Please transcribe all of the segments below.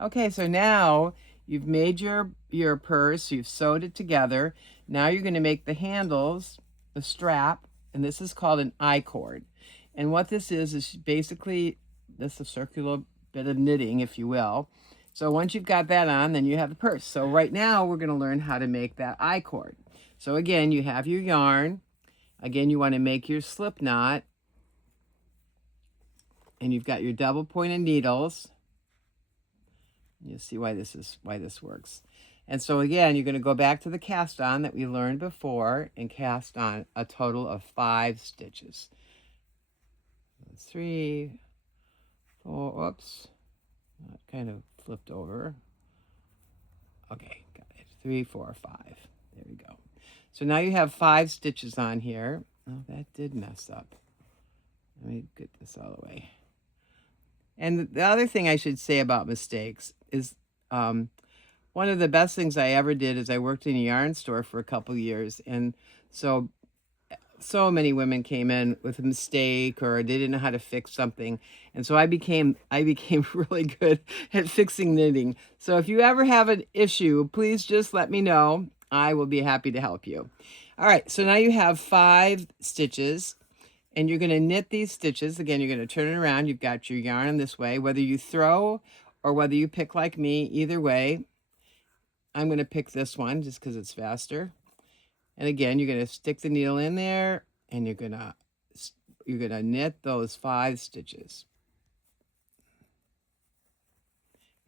Okay, so now you've made your purse, you've sewed it together. Now you're going to make the handles, the strap, and this is called an I-cord. And what this is basically this is a circular bit of knitting, if you will. So once you've got that on, then you have the purse. So right now we're going to learn how to make that I-cord. So again, you have your yarn. Again, you want to make your slip knot, and you've got your double pointed needles. You'll see why this works. And so again, you're going to go back to the cast on that we learned before and cast on a total of 5 stitches. 3, 4, whoops, that kind of flipped over. Okay, got it. 3, 4, 5. There we go. So now you have 5 stitches on here. Oh, that did mess up. Let me get this all the way. And the other thing I should say about mistakes is one of the best things I ever did is I worked in a yarn store for a couple years. And so many women came in with a mistake or they didn't know how to fix something. And so I became really good at fixing knitting. So if you ever have an issue, please just let me know. I will be happy to help you. All right, so now you have 5 stitches. And you're going to knit these stitches. Again, you're going to turn it around. You've got your yarn this way. Whether you throw or whether you pick like me, either way, I'm going to pick this one just because it's faster. And again, you're going to stick the needle in there and you're going to knit those 5 stitches.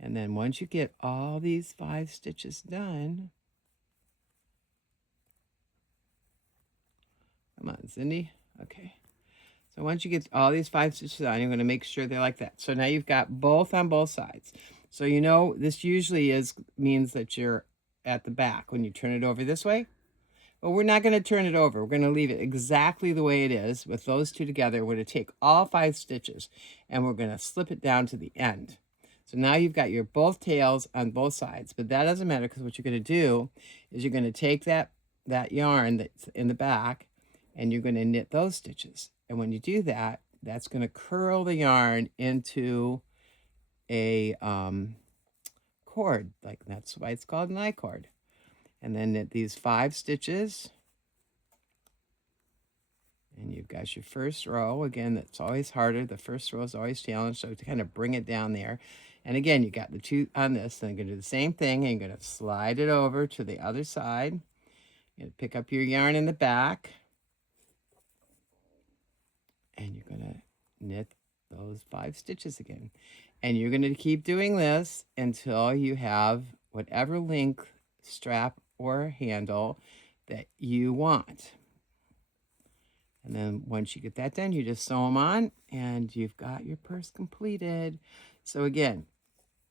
And then once you get all these 5 stitches done, come on, Cindy. Okay. So once you get all these 5 stitches on, you're going to make sure they're like that. So now you've got both on both sides. So you know this usually means that you're at the back when you turn it over this way. But we're not going to turn it over. We're going to leave it exactly the way it is with those two together. We're going to take all 5 stitches and we're going to slip it down to the end. So now you've got your both tails on both sides. But that doesn't matter because what you're going to do is you're going to take that yarn that's in the back and you're going to knit those stitches. And when you do that, that's going to curl the yarn into a cord. Like that's why it's called an I-cord. And then knit these 5 stitches. And you've got your first row. Again, that's always harder. The first row is always challenged. So to kind of bring it down there. And again, you got the 2 on this. Then you're going to do the same thing. And you're going to slide it over to the other side. You're going to pick up your yarn in the back. And you're going to knit those 5 stitches again. And you're going to keep doing this until you have whatever length strap or handle that you want. And then once you get that done, you just sew them on and you've got your purse completed. So again,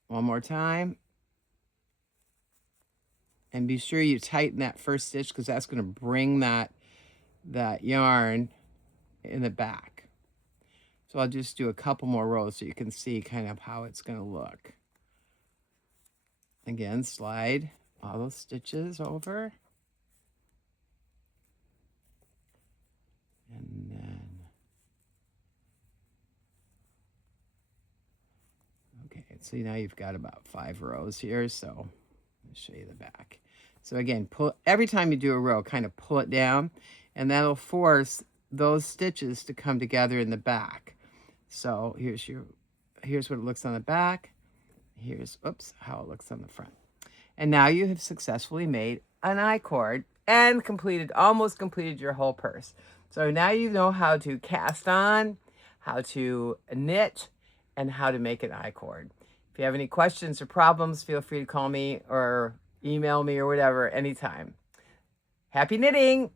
one more time. And be sure you tighten that first stitch because that's going to bring that yarn in the back. So I'll just do a couple more rows so you can see kind of how it's going to look. Again, slide all those stitches over. And then, okay, so now you've got about 5 rows here. So I'll show you the back. So again, every time you do a row, kind of pull it down, and that'll force those stitches to come together in the back. So here's what it looks on the back. Here's, how it looks on the front. And now you have successfully made an I-cord and almost completed your whole purse. So now you know how to cast on, how to knit, and how to make an I-cord. If you have any questions or problems, feel free to call me or email me or whatever anytime. Happy knitting!